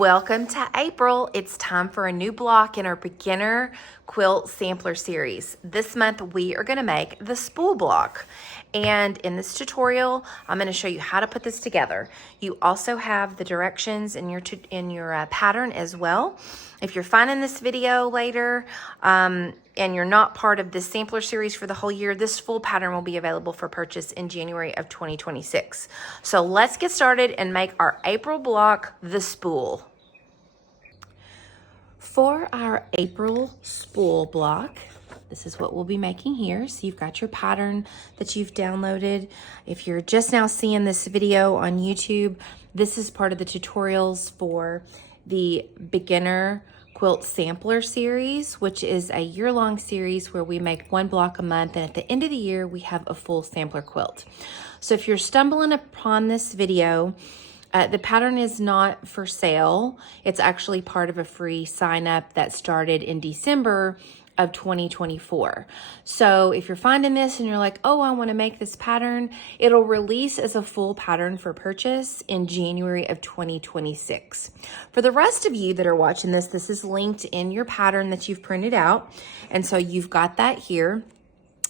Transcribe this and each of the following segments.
Welcome to April. It's time for a new block in our beginner quilt sampler series. This month we are going to make the spool block. And in this tutorial, I'm going to show you how to put this together. You also have the directions in your pattern as well. If you're finding this video later and you're not part of this sampler series for the whole year, this full pattern will be available for purchase in January of 2026. So let's get started and make our April block, the spool. For our April spool block, this is what we'll be making here. So you've got your pattern that you've downloaded. If you're just now seeing this video on YouTube, this is part of the tutorials for the beginner quilt sampler series, which is a year-long series where we make one block a month, and at the end of the year we have a full sampler quilt. So if you're stumbling upon this video, the pattern is not for sale. It's actually part of a free sign up that started in December of 2024. So if you're finding this and you're like, oh, I want to make this pattern, it'll release as a full pattern for purchase in January of 2026. For the rest of you that are watching this, this is linked in your pattern that you've printed out. And so you've got that here.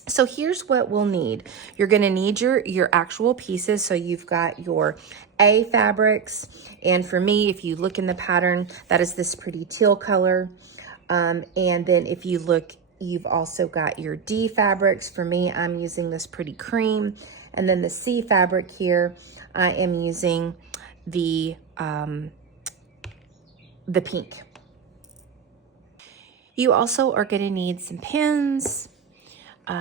So here's what we'll need. You're going to need your actual pieces. So you've got your A fabrics. And for me, if you look in the pattern, that is this pretty teal color. And then if you look, you've also got your D fabrics. For me, I'm using this pretty cream. And then the C fabric here, I am using the pink. You also are going to need some pins.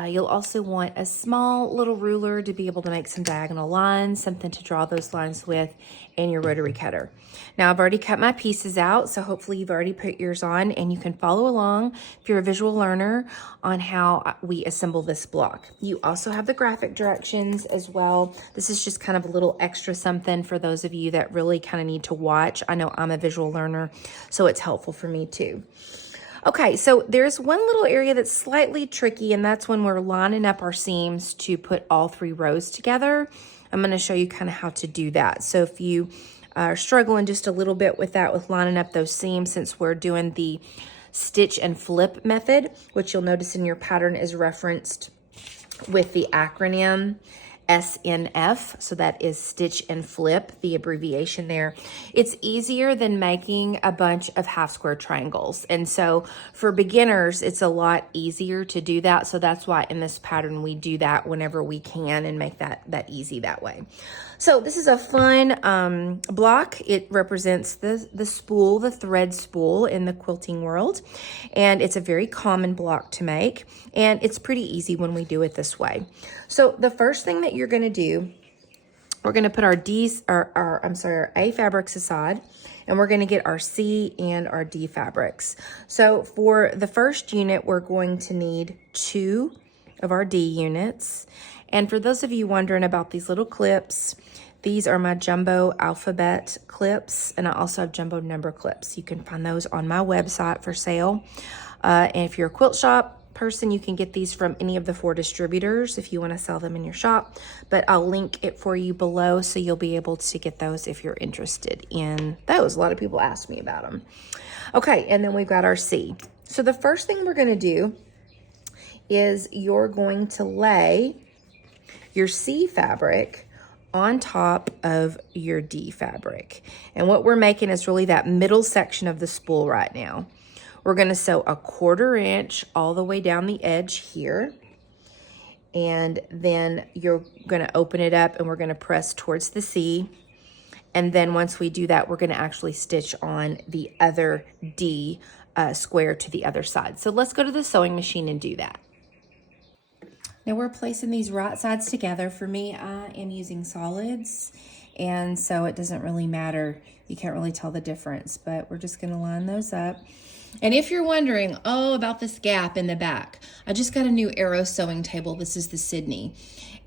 You'll also want a small little ruler to be able to make some diagonal lines, something to draw those lines with, and your rotary cutter. Now I've already cut my pieces out, so hopefully you've already put yours on and you can follow along if you're a visual learner on how we assemble this block. You also have the graphic directions as well. This is just kind of a little extra something for those of you that really kind of need to watch. I know I'm a visual learner, so it's helpful for me too. Okay, so there's one little area that's slightly tricky, and that's when we're lining up our seams to put all three rows together. I'm going to show you kind of how to do that. So if you are struggling just a little bit with that, with lining up those seams, since we're doing the stitch and flip method, which you'll notice in your pattern is referenced with the acronym SNF, so that is stitch and flip, the abbreviation there. It's easier than making a bunch of half square triangles. And so for beginners, it's a lot easier to do that. So that's why in this pattern, we do that whenever we can and make that easy that way. So this is a fun block. It represents the spool, the thread spool in the quilting world. And it's a very common block to make. And it's pretty easy when we do it this way. So the first thing that you're going to do, we're going to put our A fabrics aside, and we're going to get our C and our D fabrics. So for the first unit, we're going to need 2 of our D units. And for those of you wondering about these little clips, these are my jumbo alphabet clips, and I also have jumbo number clips. You can find those on my website for sale. And if you're a quilt shop person, you can get these from any of the 4 distributors if you want to sell them in your shop, but I'll link it for you below so you'll be able to get those if you're interested in those. A lot of people ask me about them. Okay, and then we've got our C. So the first thing we're going to do is you're going to lay your C fabric on top of your D fabric. And what we're making is really that middle section of the spool right now. We're going to sew a 1/4 inch all the way down the edge here. And then you're going to open it up and we're going to press towards the C. And then once we do that, we're going to actually stitch on the other D square to the other side. So let's go to the sewing machine and do that. Now we're placing these right sides together. For me, I am using solids, and so it doesn't really matter. You can't really tell the difference, but we're just going to line those up. And if you're wondering, oh, about this gap in the back, I just got a new arrow sewing table. This is the Sydney,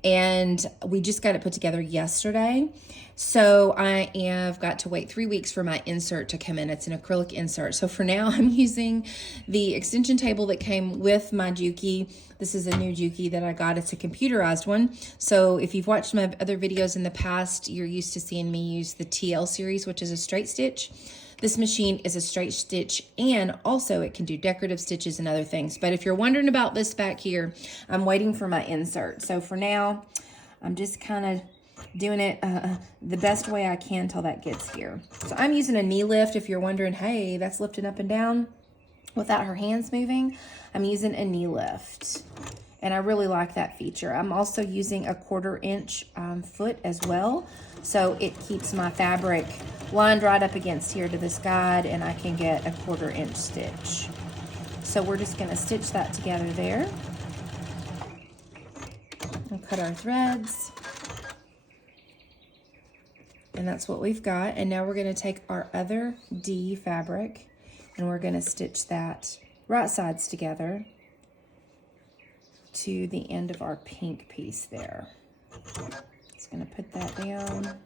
and we just got it put together yesterday. So I have got to wait 3 weeks for my insert to come in. It's an acrylic insert. So for now, I'm using the extension table that came with my Juki. This is a new Juki that I got. It's a computerized one. So if you've watched my other videos in the past, you're used to seeing me use the TL series, which is a straight stitch. This machine is a straight stitch, and also it can do decorative stitches and other things. But if you're wondering about this back here, I'm waiting for my insert. So for now, I'm just kind of doing it the best way I can till that gets here. So I'm using a knee lift. If you're wondering, hey, that's lifting up and down without her hands moving, I'm using a knee lift. And I really like that feature. I'm also using a 1/4 inch foot as well. So it keeps my fabric lined right up against here to this guide, and I can get a 1/4 inch stitch. So we're just gonna stitch that together there. And cut our threads. And that's what we've got. And now we're gonna take our other D fabric and we're gonna stitch that right sides together to the end of our pink piece there. Just gonna put that down.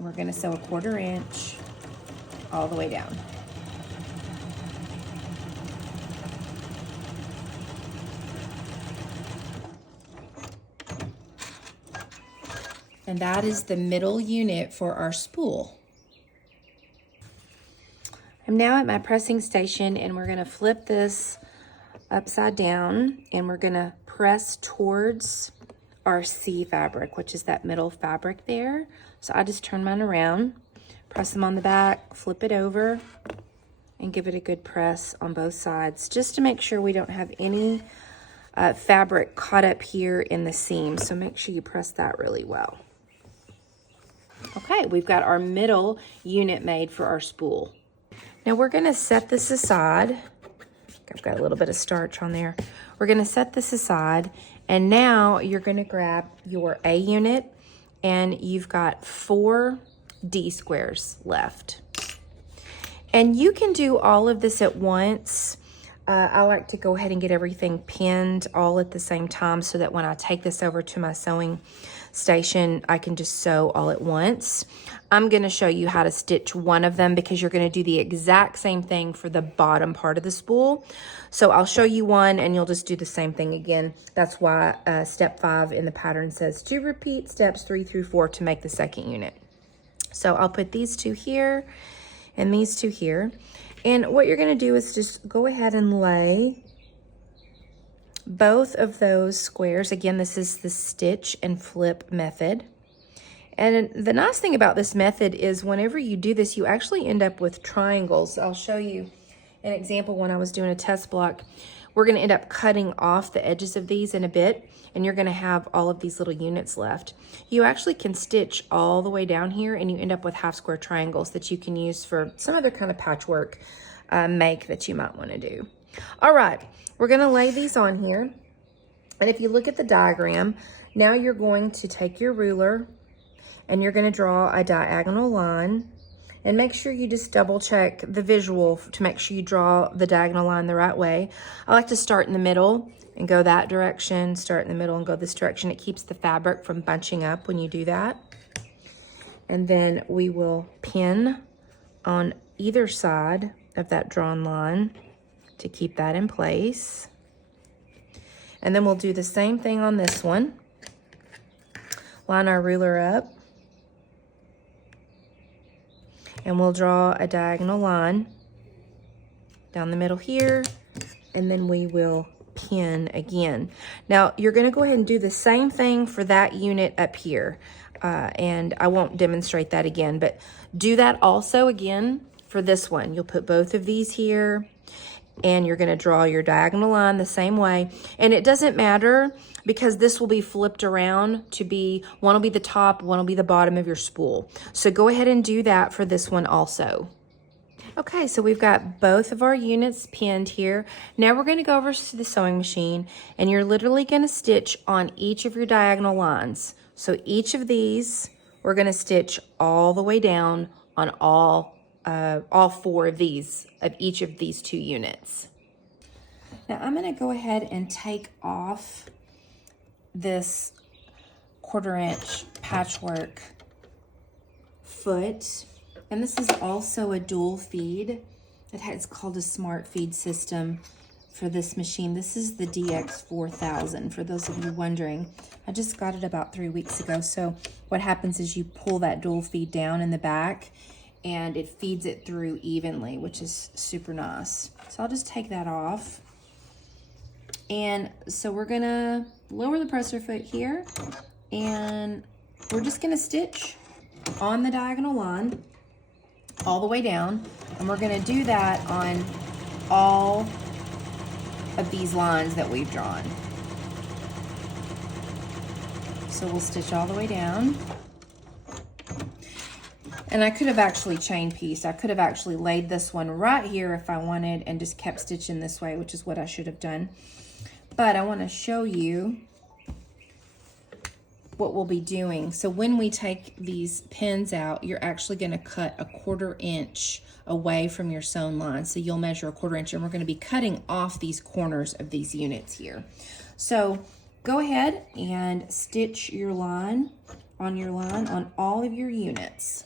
We're gonna sew a 1/4 inch all the way down. And that is the middle unit for our spool. I'm now at my pressing station, and we're gonna flip this upside down, and we're gonna press towards our C fabric, which is that middle fabric there. So I just turn mine around, press them on the back, flip it over, and give it a good press on both sides, just to make sure we don't have any fabric caught up here in the seam. So make sure you press that really well. Okay, we've got our middle unit made for our spool. Now we're gonna set this aside. I've got a little bit of starch on there. We're gonna set this aside, and now you're gonna grab your A unit, and you've got 4 D squares left. And you can do all of this at once. I like to go ahead and get everything pinned all at the same time so that when I take this over to my sewing station, I can just sew all at once. I'm gonna show you how to stitch one of them because you're gonna do the exact same thing for the bottom part of the spool. So I'll show you one and you'll just do the same thing again. That's why step 5 in the pattern says to repeat steps 3 through 4 to make the second unit. So I'll put these 2 here and these 2 here. And what you're gonna do is just go ahead and lay both of those squares. Again, this is the stitch and flip method. And the nice thing about this method is whenever you do this, you actually end up with triangles. I'll show you an example when I was doing a test block. We're gonna end up cutting off the edges of these in a bit, and you're gonna have all of these little units left. You actually can stitch all the way down here, and you end up with half square triangles that you can use for some other kind of patchwork make that you might wanna do. All right, we're gonna lay these on here. And if you look at the diagram, now you're going to take your ruler and you're gonna draw a diagonal line, and make sure you just double check the visual to make sure you draw the diagonal line the right way. I like to start in the middle and go that direction, start in the middle and go this direction. It keeps the fabric from bunching up when you do that. And then we will pin on either side of that drawn line to keep that in place. And then we'll do the same thing on this one. Line our ruler up. And we'll draw a diagonal line down the middle here, and then we will pin again. Now, you're gonna go ahead and do the same thing for that unit up here, and I won't demonstrate that again, but do that also again for this one. You'll put both of these here, and you're gonna draw your diagonal line the same way. And it doesn't matter because this will be flipped around to be, one will be the top, one will be the bottom of your spool. So go ahead and do that for this one also. Okay, so we've got both of our units pinned here. Now we're gonna go over to the sewing machine, and you're literally gonna stitch on each of your diagonal lines. So each of these, we're gonna stitch all the way down on all 4 of these, of each of these 2 units. Now I'm gonna go ahead and take off this 1/4 inch patchwork foot. And this is also a dual feed. It's called a smart feed system for this machine. This is the DX4000 for those of you wondering. I just got it about 3 weeks ago. So what happens is you pull that dual feed down in the back, and it feeds it through evenly, which is super nice. So I'll just take that off. And so we're gonna lower the presser foot here, and we're just gonna stitch on the diagonal line all the way down, and we're gonna do that on all of these lines that we've drawn. So we'll stitch all the way down. And I could have actually chain pieced. I could have actually laid this one right here if I wanted and just kept stitching this way, which is what I should have done. But I want to show you what we'll be doing. So when we take these pins out, you're actually going to cut a 1/4 inch away from your sewn line. So you'll measure a 1/4 inch, and we're going to be cutting off these corners of these units here. So go ahead and stitch your line on all of your units.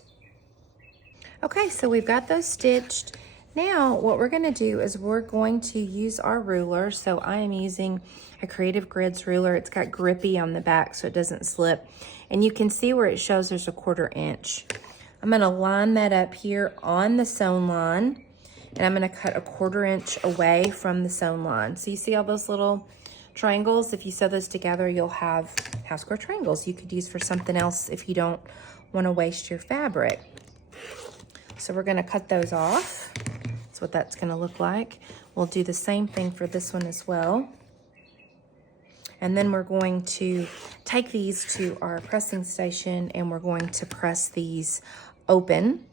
Okay, so we've got those stitched. Now what we're going to do is we're going to use our ruler. So I am using a Creative Grids ruler. It's got grippy on the back so it doesn't slip. And you can see where it shows there's a 1/4 inch. I'm going to line that up here on the sewn line, and I'm going to cut a 1/4 inch away from the sewn line. So you see all those little triangles? If you sew those together, you'll have half square triangles you could use for something else if you don't want to waste your fabric. So we're going to cut those off. That's what that's going to look like. We'll do the same thing for this one as well. And then we're going to take these to our pressing station, and we're going to press these open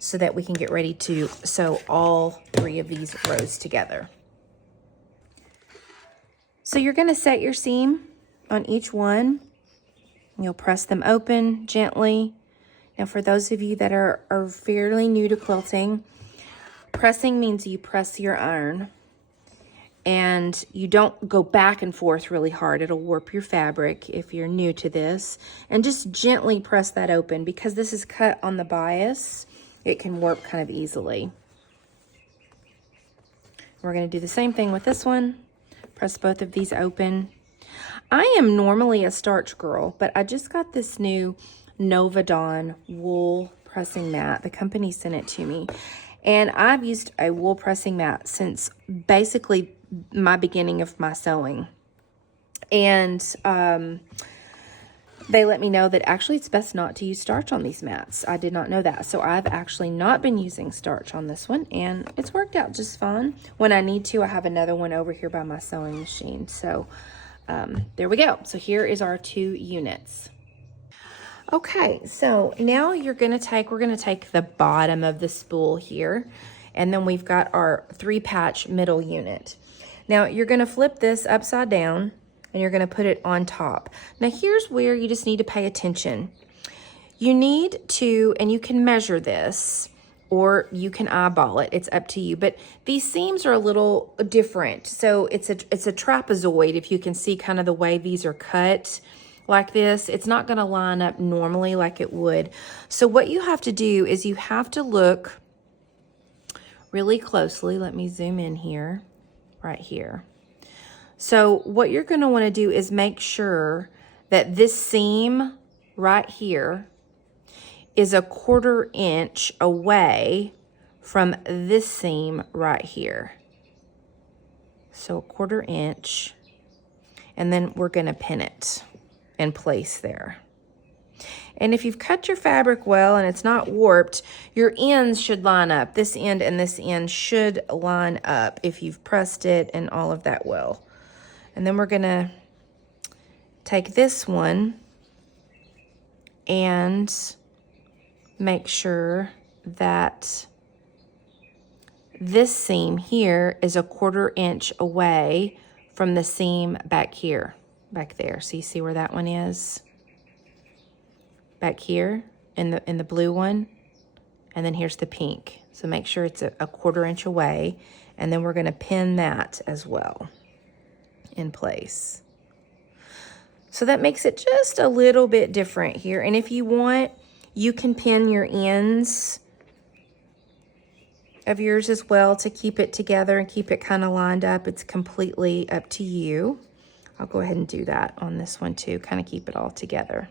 so that we can get ready to sew all 3 of these rows together. So you're going to set your seam on each one. You'll press them open gently. Now, for those of you that are fairly new to quilting, pressing means you press your iron and you don't go back and forth really hard. It'll warp your fabric if you're new to this. And just gently press that open, because this is cut on the bias. It can warp kind of easily. We're going to do the same thing with this one. Press both of these open. I am normally a starch girl, but I just got this new Nova Dawn wool pressing mat. The company sent it to me, and I've used a wool pressing mat since basically my beginning of my sewing. And they let me know that actually it's best not to use starch on these mats. I did not know that. So I've actually not been using starch on this one, and it's worked out just fine. When I need to, I have another one over here by my sewing machine. So there we go. So here is our 2 units. Okay, so now we're going to take the bottom of the spool here, and then we've got our 3-patch middle unit. Now you're going to flip this upside down, and you're going to put it on top. Now here's where you just need to pay attention. You need to, and you can measure this, or you can eyeball it. It's up to you. But these seams are a little different. So it's a trapezoid, if you can see kind of the way these are cut. Like this, it's not going to line up normally like it would. So what you have to do is you have to look really closely. Let me zoom in here, right here. So what you're going to want to do is make sure that this seam right here is a 1/4 inch away from this seam right here. So a 1/4 inch, and then we're going to pin it in place there. And if you've cut your fabric well and it's not warped, your ends should line up. This end and this end should line up if you've pressed it and all of that well. And then we're gonna take this one and make sure that this seam here is a 1/4 inch away from the seam back here. Back there. So you see where that one is? Back here in the blue one. And then here's the pink. So make sure it's a 1/4 inch away. And then we're going to pin that as well in place. So that makes it just a little bit different here. And if you want, you can pin your ends of yours as well to keep it together and keep it kind of lined up. It's completely up to you. I'll go ahead and do that on this one too, kind of keep it all together.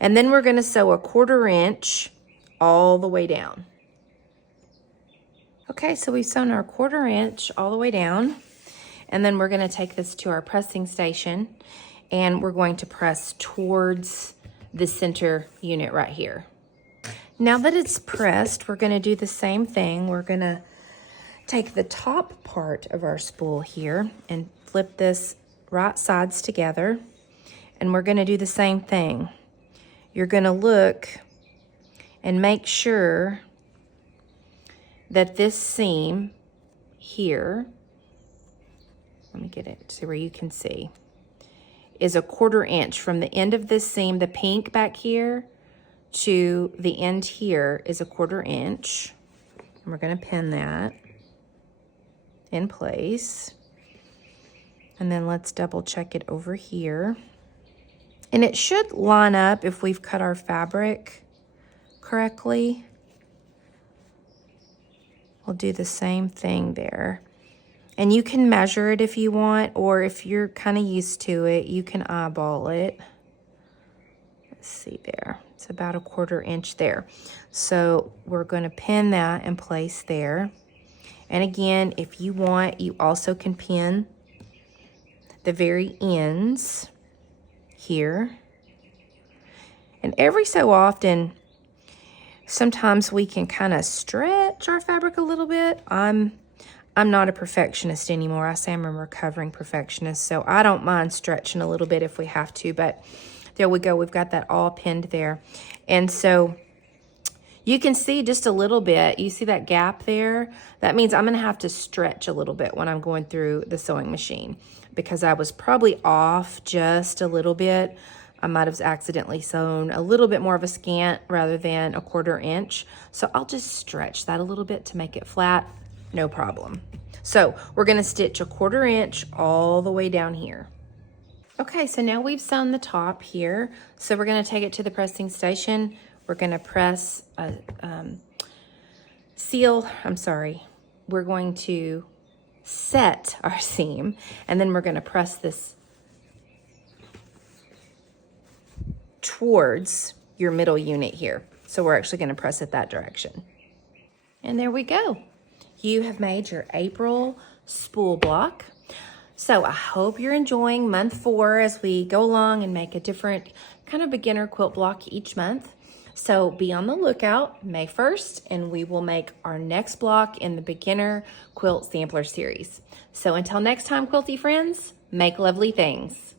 And then we're going to sew a 1/4 inch all the way down. Okay, so we've sewn our 1/4 inch all the way down, and then we're gonna take this to our pressing station, and we're going to press towards the center unit right here. Now that it's pressed, we're gonna do the same thing. We're gonna take the top part of our spool here and flip this right sides together, and we're gonna do the same thing. You're gonna look and make sure that this seam here, let me get it to where you can see, is a 1/4 inch from the end of this seam, the pink back here, to the end here is a 1/4 inch. And we're gonna pin that in place. And then let's double check it over here. And it should line up if we've cut our fabric correctly. We'll do the same thing there. And you can measure it if you want, or if you're kind of used to it, you can eyeball it. Let's see there. It's about a 1/4 inch there. So we're going to pin that in place there. And again, if you want, you also can pin the very ends here. And every so often, sometimes we can kind of stretch our fabric a little bit. I'm not a perfectionist anymore. I say I'm a recovering perfectionist, so I don't mind stretching a little bit if we have to, but there we go. We've got that all pinned there. And so you can see just a little bit. You see that gap there? That means I'm gonna have to stretch a little bit when I'm going through the sewing machine, because I was probably off just a little bit. I might have accidentally sewn a little bit more of a scant rather than a 1/4 inch. So I'll just stretch that a little bit to make it flat, no problem. So we're gonna stitch a 1/4 inch all the way down here. Okay, so now we've sewn the top here. So we're gonna take it to the pressing station. We're gonna press a we're going to set our seam, and then we're gonna press this towards your middle unit here. So we're actually gonna press it that direction. And there we go. You have made your April spool block. So I hope you're enjoying month 4 as we go along and make a different kind of beginner quilt block each month. So be on the lookout May 1st, and we will make our next block in the beginner quilt sampler series. So until next time, quilty friends, make lovely things.